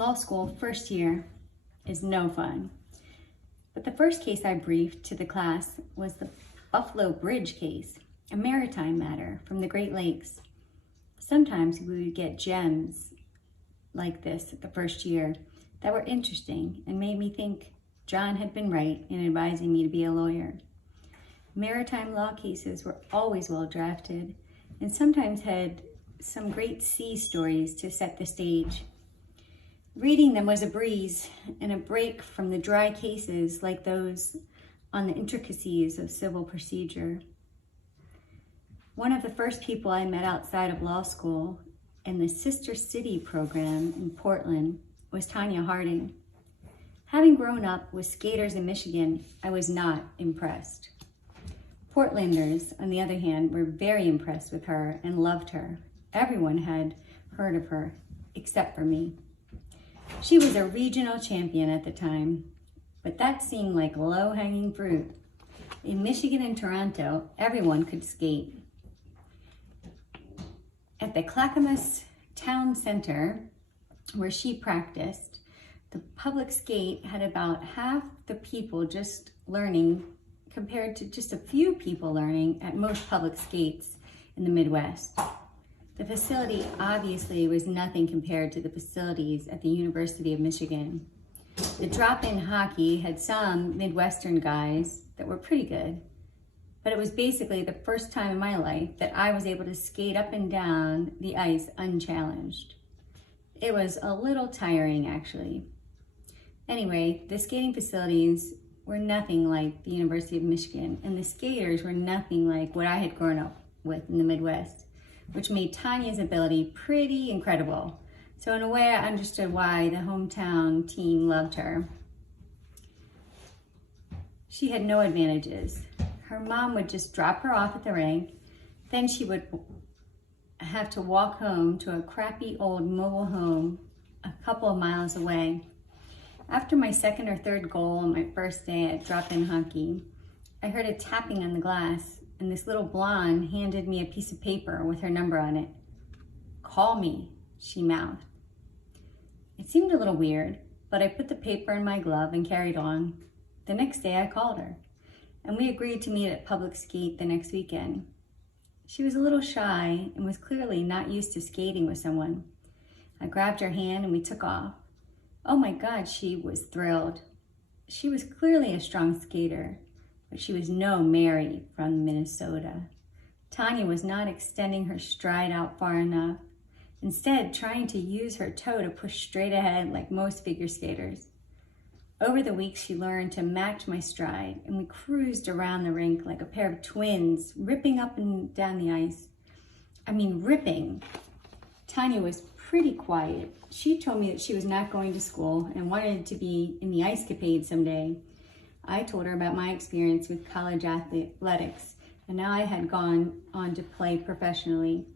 Law school first year is no fun. But the first case I briefed to the class was the Buffalo Bridge case, a maritime matter from the Great Lakes. Sometimes we would get gems like this the first year that were interesting and made me think John had been right in advising me to be a lawyer. Maritime law cases were always well drafted and sometimes had some great sea stories to set the stage. Reading them was a breeze and a break from the dry cases like those on the intricacies of civil procedure. One of the first people I met outside of law school in the Sister City program in Portland was Tonya Harding. Having grown up with skaters in Michigan, I was not impressed. Portlanders, on the other hand, were very impressed with her and loved her. Everyone had heard of her, except for me. She was a regional champion at the time, but that seemed like low-hanging fruit. In Michigan and Toronto, everyone could skate. At the Clackamas Town Center, where she practiced, the public skate had about half the people just learning compared to just a few people learning at most public skates in the Midwest. The facility obviously was nothing compared to the facilities at the University of Michigan. The drop-in hockey had some Midwestern guys that were pretty good, but it was basically the first time in my life that I was able to skate up and down the ice unchallenged. It was a little tiring, actually. Anyway, the skating facilities were nothing like the University of Michigan, and the skaters were nothing like what I had grown up with in the Midwest, which made Tonya's ability pretty incredible. So in a way, I understood why the hometown team loved her. She had no advantages. Her mom would just drop her off at the rink, then she would have to walk home to a crappy old mobile home a couple of miles away. After my second or third goal on my first day at drop-in hockey, I heard a tapping on the glass, and this little blonde handed me a piece of paper with her number on it. "Call me," she mouthed. It seemed a little weird, but I put the paper in my glove and carried on. The next day I called her, and we agreed to meet at public skate the next weekend. She was a little shy and was clearly not used to skating with someone. I grabbed her hand and we took off. Oh my God, she was thrilled. She was clearly a strong skater, but she was no Mary from Minnesota. Tonya was not extending her stride out far enough, instead trying to use her toe to push straight ahead like most figure skaters. Over the weeks, she learned to match my stride, and we cruised around the rink like a pair of twins, ripping up and down the ice. I mean, ripping. Tonya was pretty quiet. She told me that she was not going to school and wanted to be in the ice capade someday. I told her about my experience with college athletics, and now I had gone on to play professionally.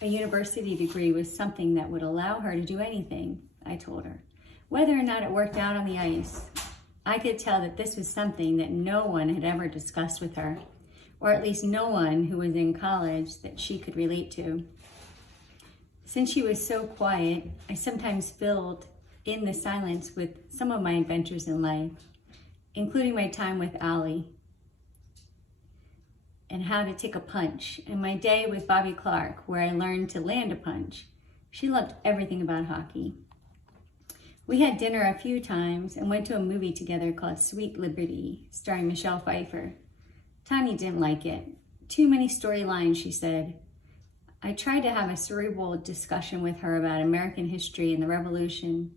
A university degree was something that would allow her to do anything, I told her, whether or not it worked out on the ice. I could tell that this was something that no one had ever discussed with her, or at least no one who was in college that she could relate to. Since she was so quiet, I sometimes filled in the silence with some of my adventures in life, including my time with Allie and how to take a punch, and my day with Bobby Clark, where I learned to land a punch. She loved everything about hockey. We had dinner a few times and went to a movie together called Sweet Liberty, starring Michelle Pfeiffer. Tonya didn't like it. Too many storylines, she said. I tried to have a cerebral discussion with her about American history and the Revolution,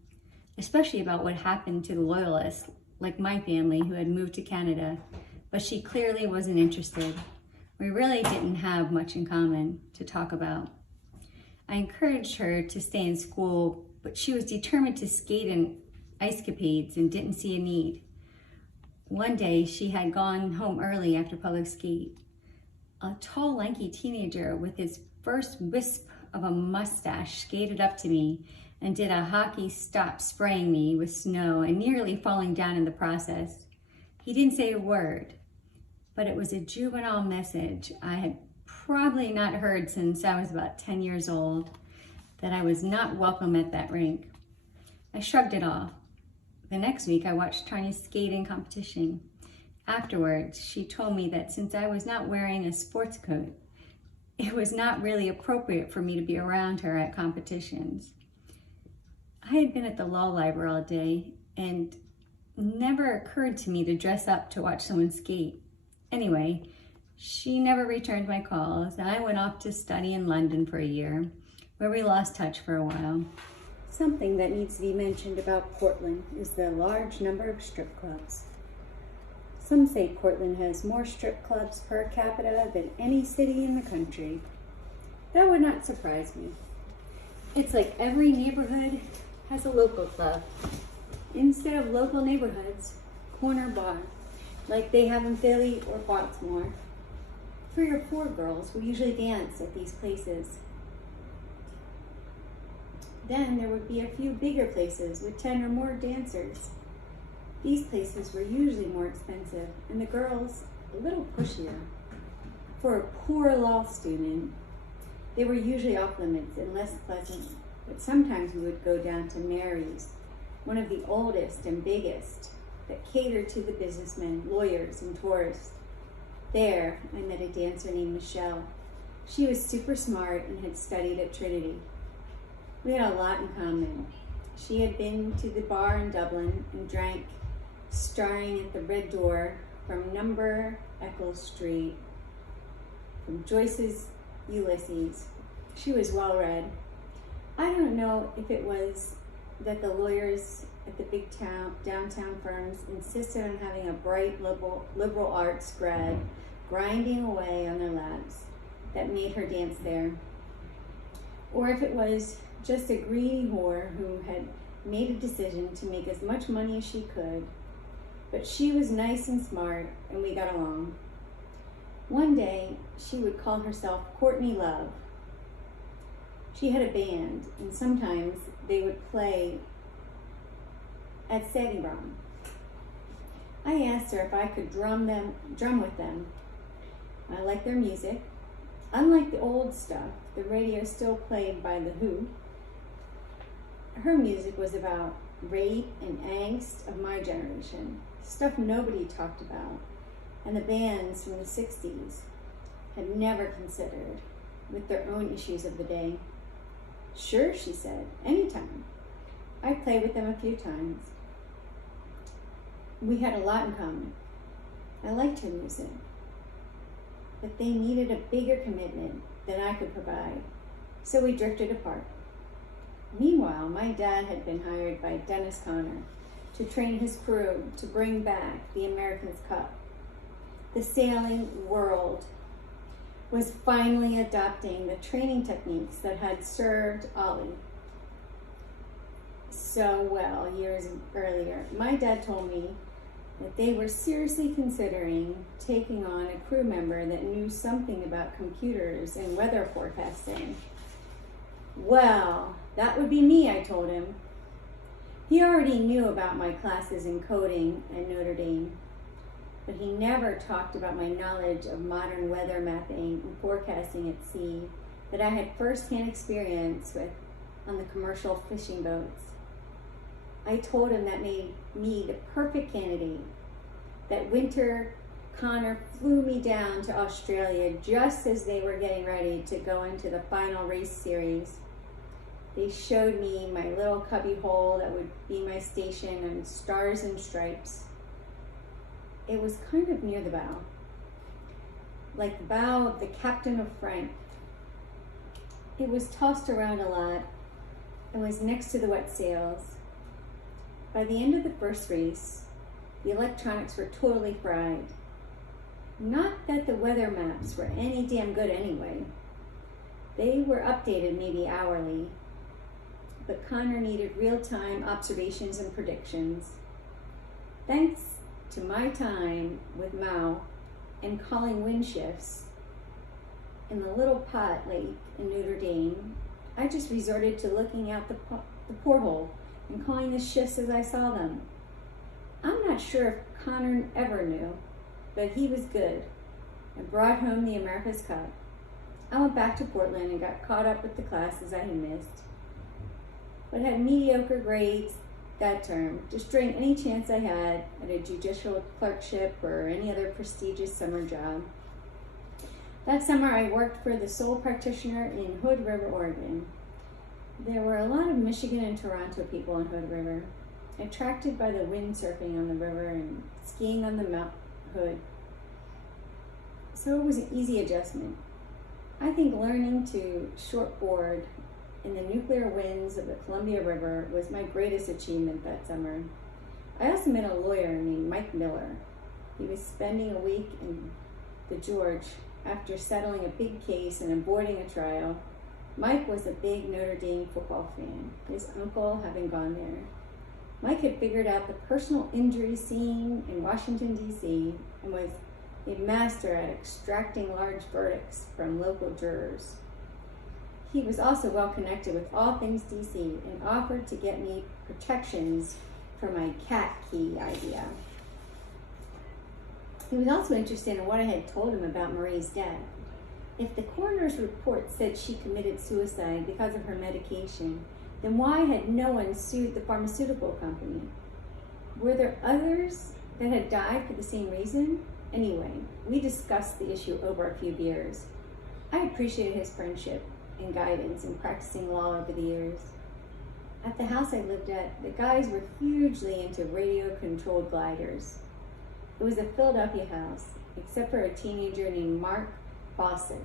especially about what happened to the Loyalists, like my family who had moved to Canada, but she clearly wasn't interested. We really didn't have much in common to talk about. I encouraged her to stay in school, but she was determined to skate in ice capades and didn't see a need. One day, she had gone home early after public skate. A tall, lanky teenager with his first wisp of a mustache skated up to me and did a hockey stop, spraying me with snow and nearly falling down in the process. He didn't say a word, but it was a juvenile message I had probably not heard since I was about 10 years old, that I was not welcome at that rink. I shrugged it off. The next week, I watched Tonya skate in competition. Afterwards, she told me that since I was not wearing a sports coat, it was not really appropriate for me to be around her at competitions. I had been at the law library all day and never occurred to me to dress up to watch someone skate. Anyway, she never returned my calls, and I went off to study in London for a year, where we lost touch for a while. Something that needs to be mentioned about Portland is the large number of strip clubs. Some say Portland has more strip clubs per capita than any city in the country. That would not surprise me. It's like every neighborhood has a local club. Instead of local neighborhoods, corner bar, like they have in Philly or Baltimore. 3 or 4 girls will usually dance at these places. Then there would be a few bigger places with 10 or more dancers. These places were usually more expensive and the girls a little pushier. For a poor law student, they were usually off limits and less pleasant, but sometimes we would go down to Mary's, one of the oldest and biggest, that catered to the businessmen, lawyers, and tourists. There, I met a dancer named Michelle. She was super smart and had studied at Trinity. We had a lot in common. She had been to the bar in Dublin and drank, staring at the red door from number Eccles Street, from Joyce's Ulysses. She was well read. I don't know if it was that the lawyers at the big downtown firms insisted on having a bright liberal arts grad grinding away on their laps that made her dance there, or if it was just a greedy whore who had made a decision to make as much money as she could. But she was nice and smart, and we got along. One day, she would call herself Courtney Love. She had a band, and sometimes they would play at Saddingbrom. I asked her if I could drum with them. I liked their music. Unlike the old stuff, the radio still played by The Who. Her music was about rape and angst of my generation, stuff nobody talked about, and the bands from the 60s had never considered, with their own issues of the day. Sure, she said, anytime. I played with them a few times. We had a lot in common. I liked her music, but they needed a bigger commitment than I could provide, so we drifted apart. Meanwhile, my dad had been hired by Dennis Conner to train his crew to bring back the America's Cup. The sailing world was finally adopting the training techniques that had served Ollie so well years earlier. My dad told me that they were seriously considering taking on a crew member that knew something about computers and weather forecasting. Well, that would be me, I told him. He already knew about my classes in coding at Notre Dame, but he never talked about my knowledge of modern weather mapping and forecasting at sea that I had first-hand experience with on the commercial fishing boats. I told him that made me the perfect candidate. That winter, Connor flew me down to Australia just as they were getting ready to go into the final race series. They showed me my little cubby hole that would be my station on Stars and Stripes. It was kind of near the bow, like the bow of the captain of Frank. It was tossed around a lot and was next to the wet sails. By the end of the first race, the electronics were totally fried. Not that the weather maps were any damn good anyway. They were updated maybe hourly, but Connor needed real-time observations and predictions. Thanks to my time with Mao and calling wind shifts in the little pot lake in Notre Dame, I just resorted to looking out the porthole and calling the shifts as I saw them. I'm not sure if Connor ever knew, but he was good and brought home the America's Cup. I went back to Portland and got caught up with the classes I had missed. but had mediocre grades that term, destroying any chance I had at a judicial clerkship or any other prestigious summer job. That summer, I worked for the sole practitioner in Hood River, Oregon. There were a lot of Michigan and Toronto people in Hood River, attracted by the windsurfing on the river and skiing on the Mount Hood. So it was an easy adjustment. I think learning to shortboard in the nuclear winds of the Columbia River was my greatest achievement that summer. I also met a lawyer named Mike Miller. He was spending a week in the George after settling a big case and avoiding a trial. Mike was a big Notre Dame football fan, his uncle having gone there. Mike had figured out the personal injury scene in Washington, D.C., and was a master at extracting large verdicts from local jurors. He was also well connected with all things DC and offered to get me protections for my cat key idea. He was also interested in what I had told him about Marie's death. If the coroner's report said she committed suicide because of her medication, then why had no one sued the pharmaceutical company? Were there others that had died for the same reason? Anyway, we discussed the issue over a few beers. I appreciated his friendship and guidance in practicing law over the years. At the house I lived at, the guys were hugely into radio-controlled gliders. It was a Philadelphia house, except for a teenager named Mark Fawcett,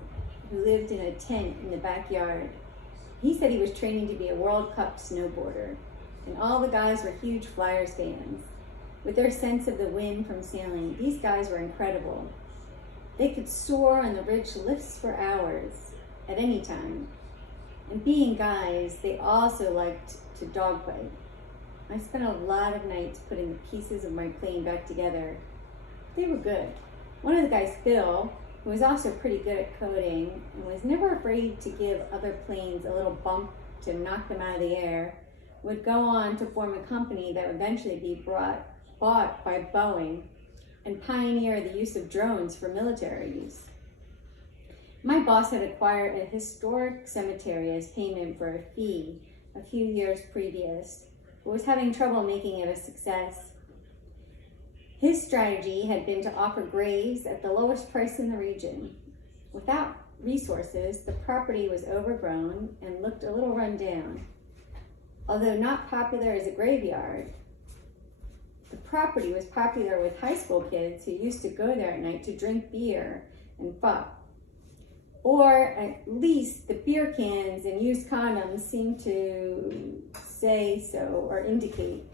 who lived in a tent in the backyard. He said he was training to be a World Cup snowboarder, and all the guys were huge Flyers fans. With their sense of the wind from sailing, these guys were incredible. They could soar on the ridge lifts for hours, at any time. And being guys, they also liked to dogfight. I spent a lot of nights putting the pieces of my plane back together. They were good. One of the guys, Phil, who was also pretty good at coding and was never afraid to give other planes a little bump to knock them out of the air, would go on to form a company that would eventually be bought by Boeing and pioneer the use of drones for military use. My boss had acquired a historic cemetery as payment for a fee a few years previous, but was having trouble making it a success. His strategy had been to offer graves at the lowest price in the region. Without resources, the property was overgrown and looked a little run down. Although not popular as a graveyard, the property was popular with high school kids who used to go there at night to drink beer and fuck. Or at least the beer cans and used condoms seemed to say so or indicate.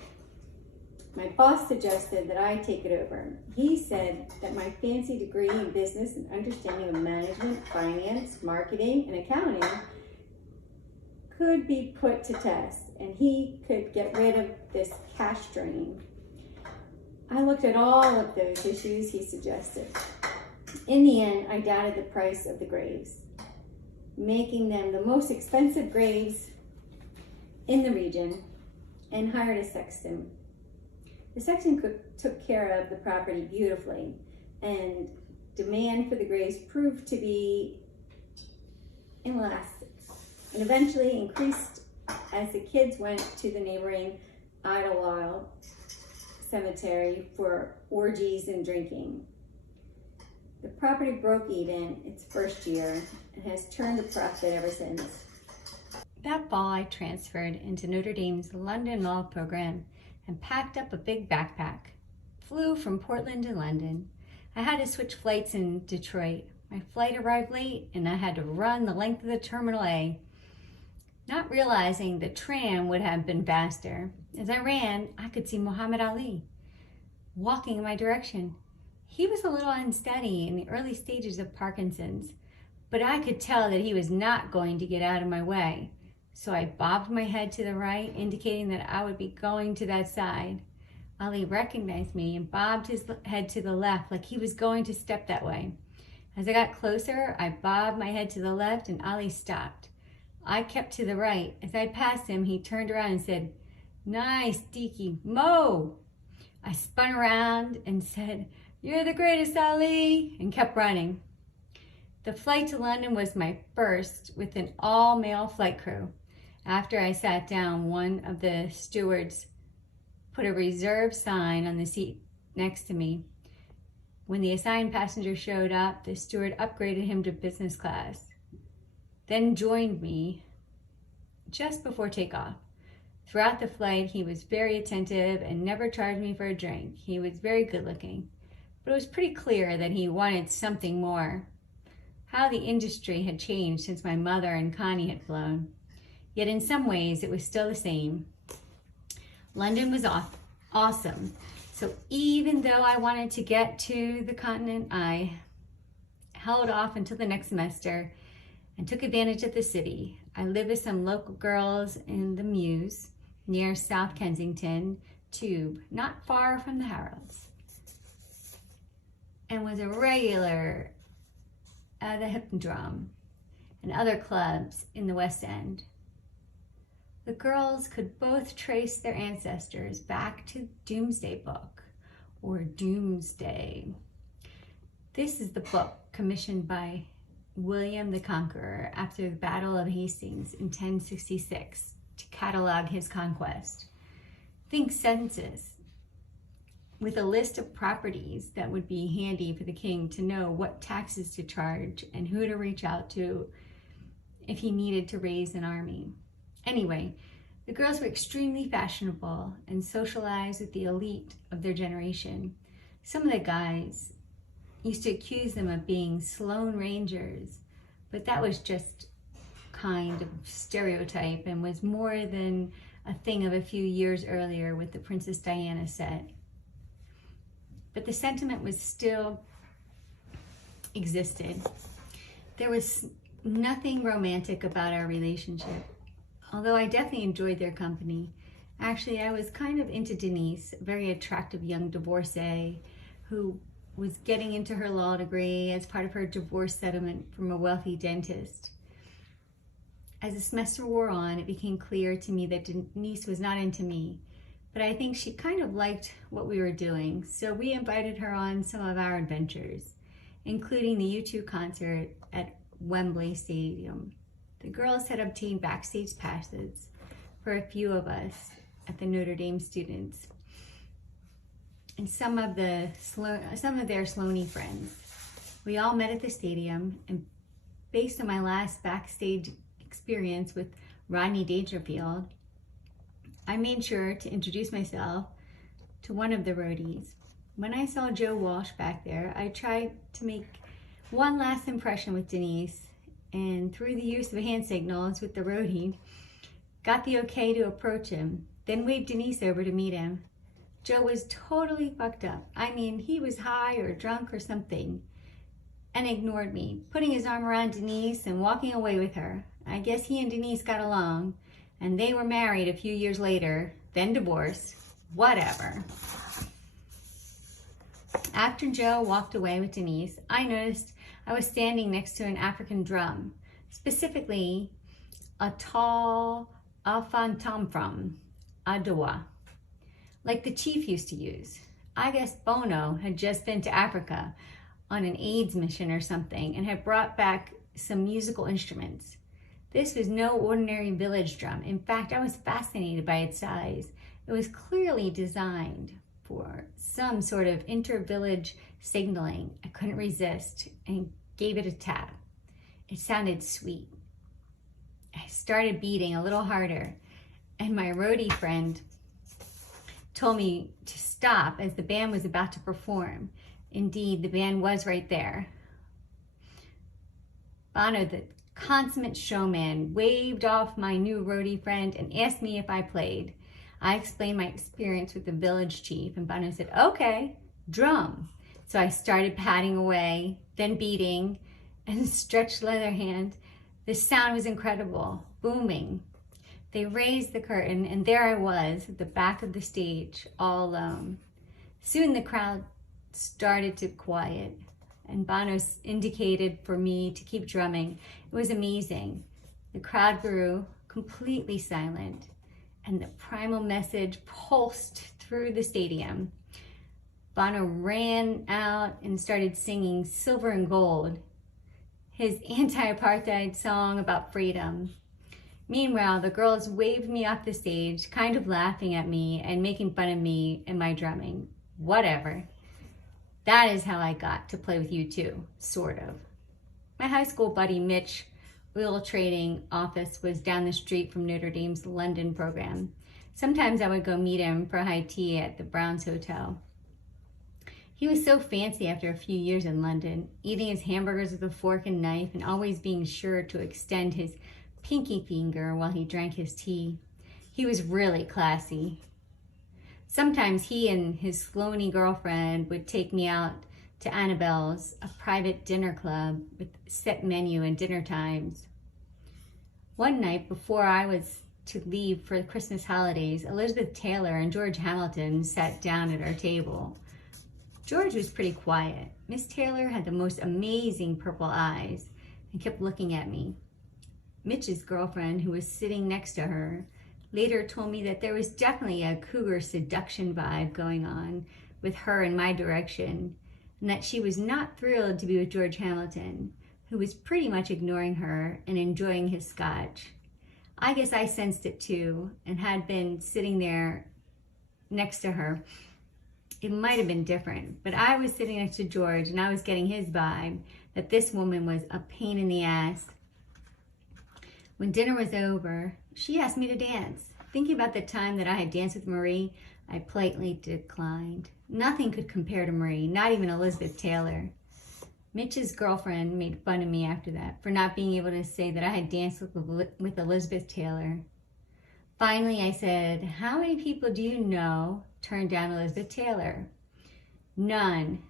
My boss suggested that I take it over. He said that my fancy degree in business and understanding of management, finance, marketing, and accounting could be put to test, and he could get rid of this cash drain. I looked at all of those issues he suggested. In the end, I doubted the price of the graves, making them the most expensive graves in the region, and hired a sexton. The sexton took care of the property beautifully, and demand for the graves proved to be inelastic, and eventually increased as the kids went to the neighboring Idlewild cemetery for orgies and drinking. The property broke even its first year and has turned a profit ever since. That fall, I transferred into Notre Dame's London Law program and packed up a big backpack. Flew from Portland to London. I had to switch flights in Detroit. My flight arrived late and I had to run the length of the Terminal A, not realizing the tram would have been faster. As I ran, I could see Muhammad Ali walking in my direction. He was a little unsteady in the early stages of Parkinson's, but I could tell that he was not going to get out of my way. So I bobbed my head to the right, indicating that I would be going to that side. Ali recognized me and bobbed his head to the left like he was going to step that way. As I got closer, I bobbed my head to the left and Ali stopped. I kept to the right. As I passed him, he turned around and said, "Nice, Deaky, Mo." I spun around and said, "You're the greatest, Ali," and kept running. The flight to London was my first with an all-male flight crew. After I sat down, one of the stewards put a reserved sign on the seat next to me. When the assigned passenger showed up, the steward upgraded him to business class, then joined me just before takeoff. Throughout the flight, he was very attentive and never charged me for a drink. He was very good looking, but it was pretty clear that he wanted something more. How the industry had changed since my mother and Connie had flown. Yet in some ways, it was still the same. London was awesome. So even though I wanted to get to the continent, I held off until the next semester and took advantage of the city. I lived with some local girls in the Mews near South Kensington Tube, not far from the Harrods, and was a regular at the Hippodrome and other clubs in the West End. The girls could both trace their ancestors back to Doomsday Book, or Doomsday. This is the book commissioned by William the Conqueror after the Battle of Hastings in 1066 to catalog his conquest. Think census, with a list of properties that would be handy for the king to know what taxes to charge and who to reach out to if he needed to raise an army. Anyway, the girls were extremely fashionable and socialized with the elite of their generation. Some of the guys used to accuse them of being Sloan Rangers, but that was just kind of stereotype and was more than a thing of a few years earlier with the Princess Diana set. But the sentiment was still existed. There was nothing romantic about our relationship, although I definitely enjoyed their company. Actually, I was kind of into Denise, a very attractive young divorcee who was getting into her law degree as part of her divorce settlement from a wealthy dentist. As the semester wore on, it became clear to me that Denise was not into me, but I think she kind of liked what we were doing, so we invited her on some of our adventures, including the U2 concert at Wembley Stadium. The girls had obtained backstage passes for a few of us at the Notre Dame students and some of their Sloaney friends. We all met at the stadium, and based on my last backstage experience with Rodney Dangerfield, I made sure to introduce myself to one of the roadies. When I saw Joe Walsh back there, I tried to make one last impression with Denise, and through the use of hand signals with the roadie, got the okay to approach him, then waved Denise over to meet him. Joe was totally fucked up. I mean, he was high or drunk or something, and ignored me, putting his arm around Denise and walking away with her. I guess he and Denise got along, and they were married a few years later, then divorced, whatever. After Joe walked away with Denise, I noticed I was standing next to an African drum, specifically a tall afantamfram, Adowa, like the chief used to use. I guess Bono had just been to Africa on an AIDS mission or something and had brought back some musical instruments. This was no ordinary village drum. In fact, I was fascinated by its size. It was clearly designed for some sort of inter-village signaling. I couldn't resist and gave it a tap. It sounded sweet. I started beating a little harder, and my roadie friend told me to stop as the band was about to perform. Indeed, the band was right there. Bono, the consummate showman, waved off my new roadie friend and asked me if I played. I explained my experience with the village chief, and Bono said, okay, drum. So I started patting away, then beating, and stretched leather hand. The sound was incredible, booming. They raised the curtain, and there I was at the back of the stage, all alone. Soon the crowd started to quiet, and Bono indicated for me to keep drumming. It was amazing. The crowd grew completely silent, and the primal message pulsed through the stadium. Bono ran out and started singing Silver and Gold, his anti-apartheid song about freedom. Meanwhile, the girls waved me off the stage, kind of laughing at me and making fun of me and my drumming. Whatever. That is how I got to play with U2, sort of. My high school buddy Mitch, oil trading office was down the street from Notre Dame's London program. Sometimes I would go meet him for high tea at the Browns Hotel. He was so fancy after a few years in London, eating his hamburgers with a fork and knife and always being sure to extend his pinky finger while he drank his tea. He was really classy. Sometimes he and his Sloaney girlfriend would take me out to Annabelle's, a private dinner club with set menu and dinner times. One night before I was to leave for the Christmas holidays, Elizabeth Taylor and George Hamilton sat down at our table. George was pretty quiet. Miss Taylor had the most amazing purple eyes and kept looking at me. Mitch's girlfriend, who was sitting next to her, later told me that there was definitely a cougar seduction vibe going on with her in my direction, and that she was not thrilled to be with George Hamilton, who was pretty much ignoring her and enjoying his scotch. I guess I sensed it too, and had been sitting there next to her. It might have been different, but I was sitting next to George and I was getting his vibe that this woman was a pain in the ass. When dinner was over, she asked me to dance. Thinking about the time that I had danced with Marie, I politely declined. Nothing could compare to Marie, not even Elizabeth Taylor. Mitch's girlfriend made fun of me after that for not being able to say that I had danced with Elizabeth Taylor. Finally, I said, "How many people do you know turned down Elizabeth Taylor?" None.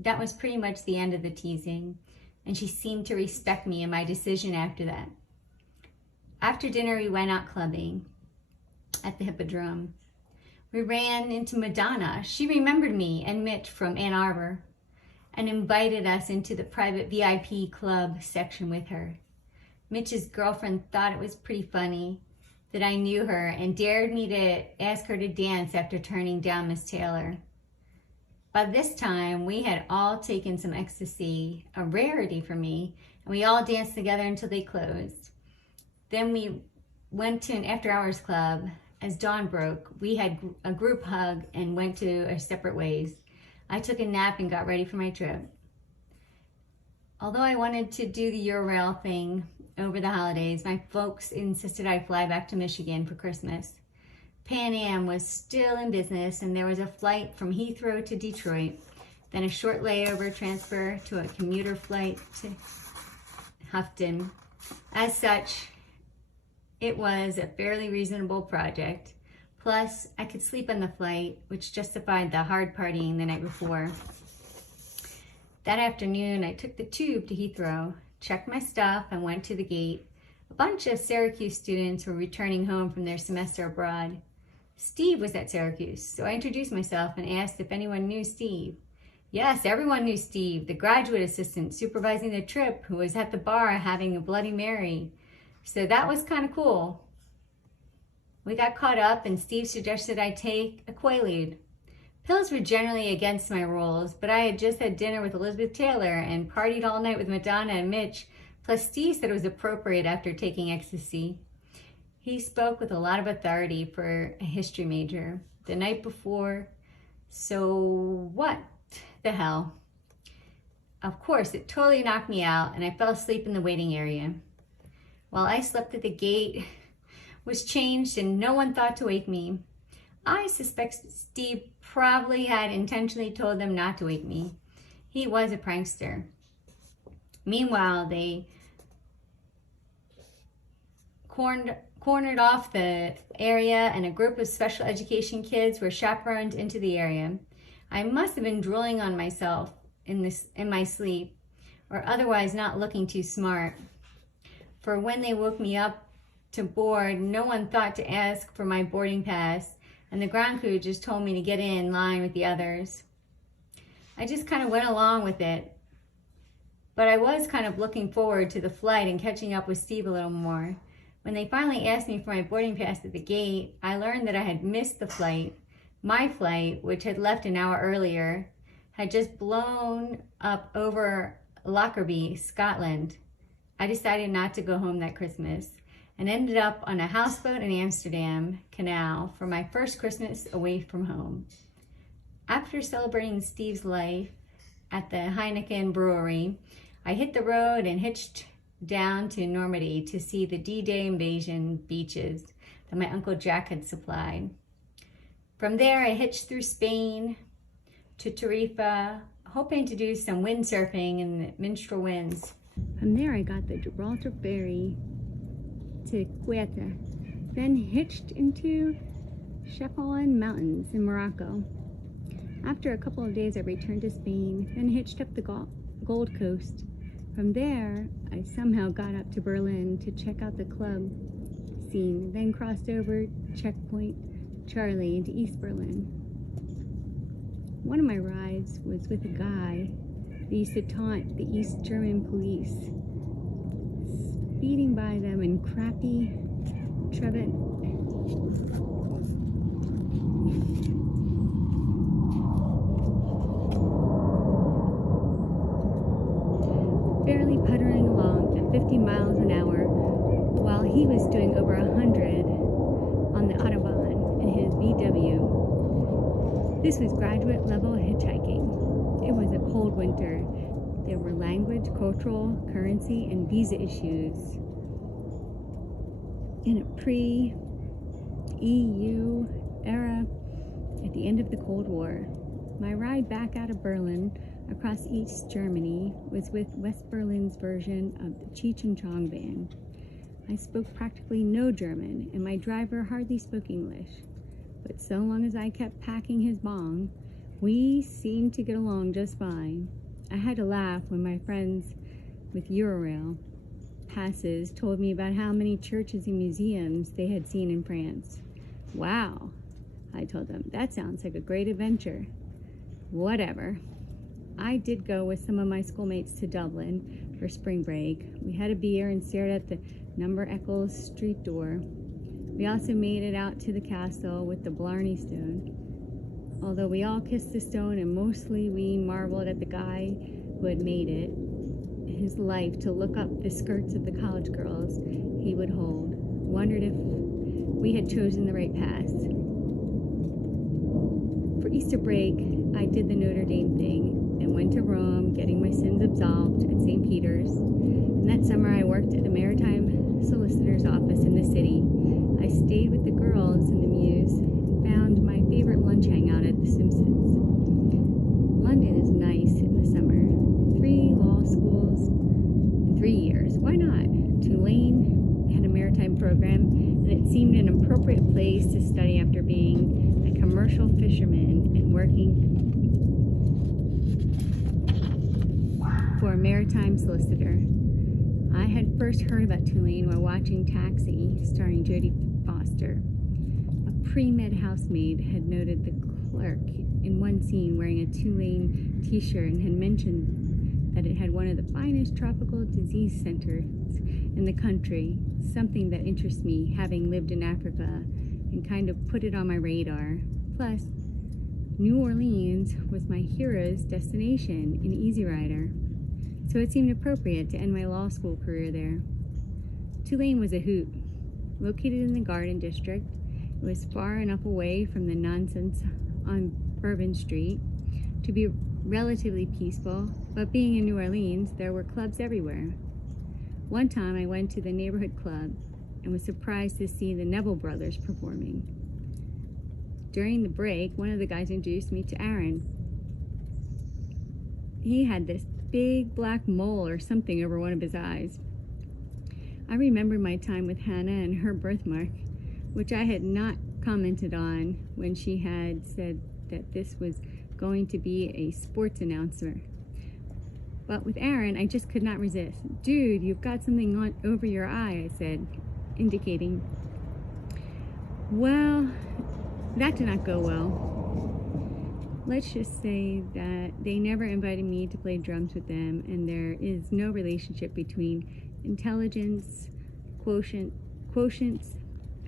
That was pretty much the end of the teasing, and she seemed to respect me and my decision after that. After dinner, we went out clubbing at the Hippodrome. We ran into Madonna. She remembered me and Mitch from Ann Arbor and invited us into the private VIP club section with her. Mitch's girlfriend thought it was pretty funny that I knew her and dared me to ask her to dance after turning down Miss Taylor. By this time, we had all taken some ecstasy, a rarity for me, and we all danced together until they closed. Then we went to an after-hours club. As dawn broke, we had a group hug and went to our separate ways. I took a nap and got ready for my trip. Although I wanted to do the Eurail thing over the holidays, my folks insisted I fly back to Michigan for Christmas. Pan Am was still in business, and there was a flight from Heathrow to Detroit, then a short layover transfer to a commuter flight to Houghton. As such, it was a fairly reasonable project. Plus, I could sleep on the flight, which justified the hard partying the night before. That afternoon, I took the tube to Heathrow, checked my stuff, and went to the gate. A bunch of Syracuse students were returning home from their semester abroad. Steve was at Syracuse, so I introduced myself and asked if anyone knew Steve. Yes, everyone knew Steve, the graduate assistant supervising the trip who was at the bar having a Bloody Mary. So that was kind of cool. We got caught up and Steve suggested I take a Quaalude. Pills were generally against my rules, but I had just had dinner with Elizabeth Taylor and partied all night with Madonna and Mitch, plus Steve said it was appropriate after taking ecstasy. He spoke with a lot of authority for a history major. The night before, so what the hell? Of course, it totally knocked me out and I fell asleep in the waiting area. While I slept at the gate was changed and no one thought to wake me. I suspect Steve probably had intentionally told them not to wake me. He was a prankster. Meanwhile, they cornered off the area and a group of special education kids were chaperoned into the area. I must have been drooling on myself in my sleep, or otherwise not looking too smart. For when they woke me up to board, no one thought to ask for my boarding pass, and the ground crew just told me to get in line with the others. I just kind of went along with it, but I was kind of looking forward to the flight and catching up with Steve a little more. When they finally asked me for my boarding pass at the gate, I learned that I had missed the flight. My flight, which had left an hour earlier, had just blown up over Lockerbie, Scotland. I decided not to go home that Christmas, and ended up on a houseboat in Amsterdam Canal for my first Christmas away from home. After celebrating Steve's life at the Heineken Brewery, I hit the road and hitched down to Normandy to see the D-Day invasion beaches that my Uncle Jack had supplied. From there, I hitched through Spain to Tarifa, hoping to do some windsurfing in the minstrel winds. From there, I got the Gibraltar ferry to Ceuta, then hitched into Chefchaouen Mountains in Morocco. After a couple of days, I returned to Spain, then hitched up the Gold Coast. From there, I somehow got up to Berlin to check out the club scene, then crossed over Checkpoint Charlie into East Berlin. One of my rides was with a guy that used to taunt the East German police, speeding by them in crappy Trevent. Barely puttering along at 50 miles an hour while he was doing over 100 on the Autobahn in his VW. This was graduate level hitchhiking. It was a cold winter. There were language, cultural, currency, and visa issues. In a pre-EU era at the end of the Cold War. My ride back out of Berlin across East Germany was with West Berlin's version of the Cheech and Chong band. I spoke practically no German, and my driver hardly spoke English. But so long as I kept packing his bong, we seemed to get along just fine. I had to laugh when my friends with Eurail passes told me about how many churches and museums they had seen in France. Wow, I told them, that sounds like a great adventure. Whatever. I did go with some of my schoolmates to Dublin for spring break. We had a beer and stared at the Number Eccles street door. We also made it out to the castle with the Blarney Stone. Although we all kissed the stone and mostly we marveled at the guy who had made it, his life to look up the skirts of the college girls he would hold. Wondered if we had chosen the right path. For Easter break, I did the Notre Dame thing and went to Rome, getting my sins absolved at St. Peter's. And that summer I worked at the Maritime Solicitor's office in the city. I stayed with the girls in the Mews and found my favorite lunch hangout at The Simpsons. London is nice in the summer. 3 law schools in 3 years. Why not? Tulane had a maritime program, and it seemed an appropriate place to study after being a commercial fisherman and working for a maritime solicitor. I had first heard about Tulane while watching Taxi, starring Jodie Foster. A pre-med housemaid had noted the clerk in one scene wearing a Tulane t-shirt and had mentioned that it had one of the finest tropical disease centers in the country, something that interests me, having lived in Africa, and kind of put it on my radar. Plus, New Orleans was my hero's destination in Easy Rider, so it seemed appropriate to end my law school career there. Tulane was a hoot. Located in the Garden District, it was far enough away from the nonsense on Bourbon Street to be relatively peaceful, but being in New Orleans, there were clubs everywhere. One time I went to the neighborhood club and was surprised to see the Neville brothers performing. During the break, one of the guys introduced me to Aaron. He had this big black mole or something over one of his eyes. I remembered my time with Hannah and her birthmark, which I had not commented on when she had said that this was going to be a sports announcer. But with Aaron, I just could not resist. Dude, you've got something on over your eye, I said, indicating. Well, that did not go well. Let's just say that they never invited me to play drums with them, and there is no relationship between intelligence, quotients,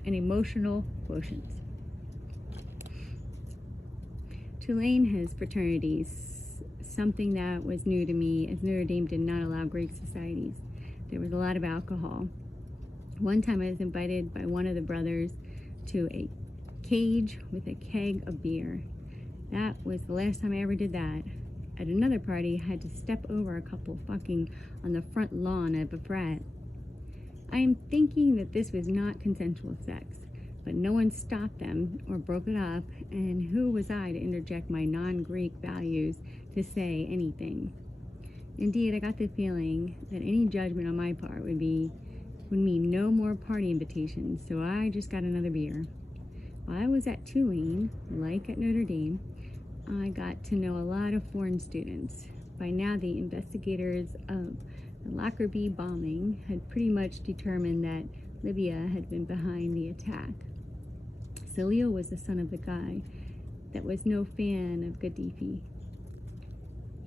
and emotional quotients. Tulane has fraternities, something that was new to me, as Notre Dame did not allow Greek societies. There was a lot of alcohol. One time I was invited by one of the brothers to a cage with a keg of beer. That was the last time I ever did that. At another party, I had to step over a couple fucking on the front lawn of a frat. I am thinking that this was not consensual sex, but no one stopped them or broke it up, and who was I to interject my non-Greek values to say anything? Indeed, I got the feeling that any judgment on my part would mean no more party invitations, so I just got another beer. While I was at Tulane, like at Notre Dame, I got to know a lot of foreign students. By now, the investigators of the Lockerbie bombing had pretty much determined that Libya had been behind the attack. Salil was the son of the guy that was no fan of Gaddafi.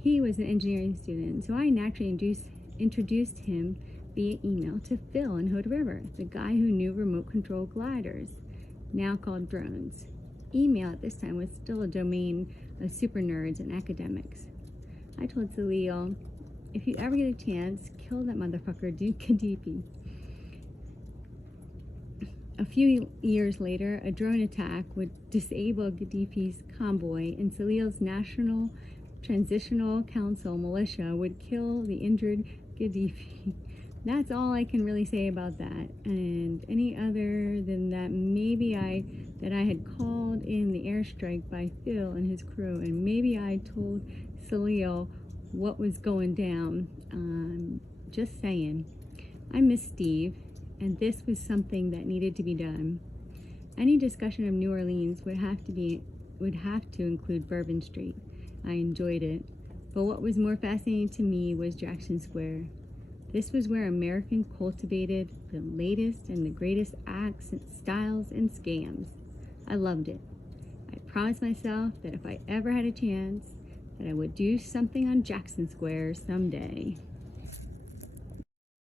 He was an engineering student, so I naturally introduced him via email to Phil in Hood River, the guy who knew remote control gliders, now called drones. Email at this time was still a domain of super nerds and academics. I told Salil, if you ever get a chance, kill that motherfucker, Gaddafi. A few years later, a drone attack would disable Gaddafi's convoy, and Salil's National Transitional Council militia would kill the injured Gaddafi. That's all I can really say about that. And any other than that, maybe I had called in the airstrike by Phil and his crew, and maybe I told Salil what was going down. Just saying. I miss Steve, and this was something that needed to be done. Any discussion of New Orleans would have to include Bourbon Street. I enjoyed it, but what was more fascinating to me was Jackson Square. This was where American cultivated the latest and the greatest acts, styles, and scams. I loved it. I promised myself that if I ever had a chance, that I would do something on Jackson Square someday.